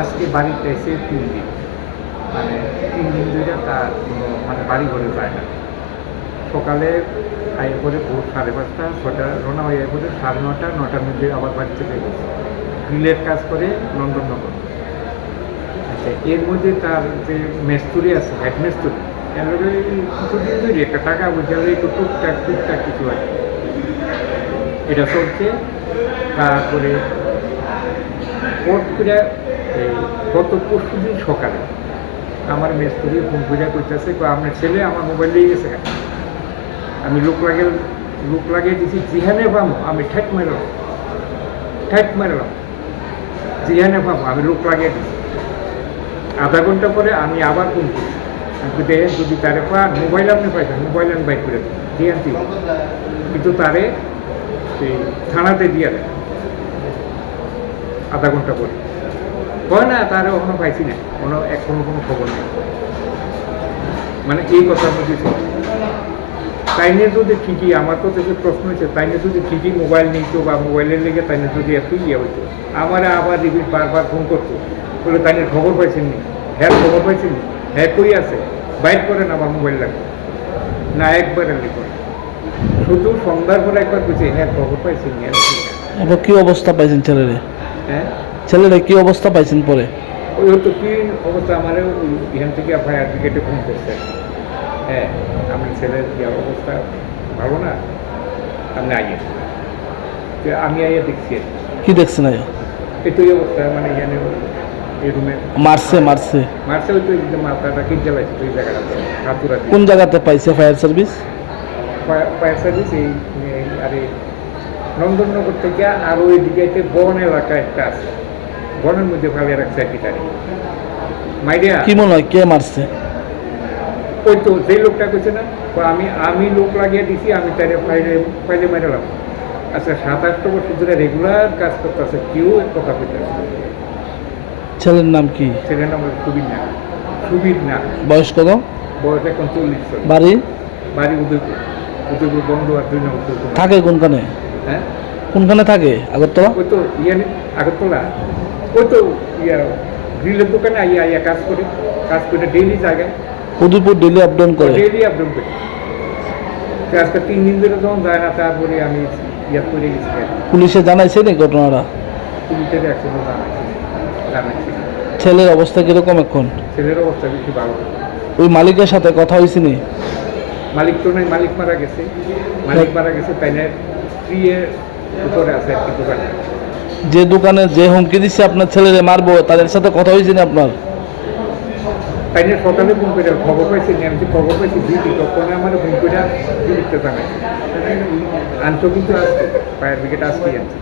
আজকে বাড়িতে এসে তিন দিন মানে তিন দিন ধরে তার মানে বাড়ি ঘরে যায় না। সকালে আই করে ভোর সাড়ে পাঁচটা ছটা রোনা হয়ে করে সাড়ে নটা, নটার মধ্যে আবার বাড়ি চলে গেছে। গ্রিলের কাজ করে নন্দননগর আচ্ছা এর মধ্যে তার যে মেস্তুরি আছে, হেড মেস্তুরি একটা টাকা বুঝে একটু টুকটাক টুকটাক কিছু আছে এটা চলছে। তারপরে কোর্ট করে গত পরশু দিন সকালে আমার মেস্তুরি ফোন করে করতেছে আপনার ছেলে আমার মোবাইল নিয়ে গেছে আমি লোক লাগে, লোক লাগিয়ে দিছি, জিহানে পাবো আমি ঠেট মারলাম ঠেট মারলাম, জিহানে পাবো আমি লোক লাগিয়ে দিছি। আধা ঘণ্টা পরে আমি আবার ফোন করছি দেখেন, যদি তারে পা মোবাইল আপনি পাইছেন মোবাইল আমি বাইক করে জিহান দিই কিন্তু তারে সেই থানাতে দিয়ে দেয়, আধা ঘণ্টা পরে। কয় না তার এখনও পাইছি না কোনো এক কোনো কোনো খবর নেই। মানে এই কথার মধ্যে ছিল তাই নিয়ে যদি ঠিকই আমার তো থেকে প্রশ্ন হচ্ছে তাই নিয়ে যদি ঠিকই মোবাইল নিত বা মোবাইলের লেগে তাই যদি এত ইয়ে হইতো আমার আবার রিপিট বারবার ফোন করতো বলে তাই নিয়ে খবর পাইছেন নি? হ্যাঁ খবর পাইছেন নি? হ্যাঁ কই আছে। বাইর করেন আমার মোবাইল লাগবে না একবার এলি করে শুধু সন্ধ্যার পরে একবার বুঝে হ্যাঁ খবর পাইছেন নি? আমি ঠিক আছে। এবার কি অবস্থা পাইছেন ছেলেরে হ্যাঁ ছেলেরে কি অবস্থা পাইছেন পরে? ওই হয়তো কি অবস্থা আমার এখান থেকে ফায়ার ব্রিগেডে ফোন করছে। হ্যাঁ আমার ছেলের কি অবস্থা? ভালো না? আপনি আইয়ে তো আমি আইয়ে দেখছি। কি। দেখছেন তো এই অবস্থা মানে এখানে এই রুমে মারছে মারছে। মার্সেল তো মাথাটা কি জ্বালাইছে ওই জায়গাটাতে হাতুরা কোন জায়গাতে পাইছে ফায়ার সার্ভিস ফায়ার সার্ভিস এই এই আরে নন্দননগর থেকে আর ওই দিকে বন এলাকা একটা আছে। বনের মধ্যে ভাবে রাখছে আর কি তারি মাইডিয়া কি মনে হয় কে মারছে? ওই তো সেই লোকটা কইছে না আমি আমি লোক লাগিয়ে দিছি আমি তারে ফাইলে ফাইলে মারালাম আচ্ছা সাত আটটা বছর ধরে রেগুলার কাজ করতেছে কেউ এক কথা কইতেছে ছেলের নাম কি? ছেলের নাম সুবীর না সুবীর না বয়স কত? বয়স এখন চল্লিশ বাড়ি? বাড়ি উদয়পুর। উদয়পুর বন্ধ আর দুই নম্বর থাকে কোনখানে? হ্যাঁ? কোনখানে থাকে? আগরতলা? ওই তো ইয়ে আগরতলা। ওই তো ইয়া গ্রিলের দোকানে আইয়া আইয়া কাজ করে কাজ করে ডেইলি জায়গায় উদয়পুর ডেলি আপ ডাউন করে? ডেইলি আপডাউন করে। আজকে তিন দিন ধরে যখন যায় না তারপরে আমি ইয়া করে গেছি। পুলিশে জানাইছে নি ঘটনাটা? পুলিশের একসঙ্গে জানাচ্ছি জানাচ্ছি ছেলের অবস্থা কীরকম এখন? ছেলের অবস্থা বেশি ভালো। ওই মালিকের সাথে কথা হয়েছে নি? মালিক তো নাই মালিক মারা গেছে। মালিক মারা গেছে তাই না স্ত্রী যে দোকানে যে হুমকি দিচ্ছে আপনার ছেলেরে মারবো তাদের সাথে কথা হয়েছে না আপনার? তাই না সকালে ফোন করে খবর পাইছি আমি খবর পাইছি দিদি তখন আমার ফোন করে ডিউটিতে জানাই আনতো কিন্তু আসছে ফায়ার ব্রিগেড আসতে যাচ্ছে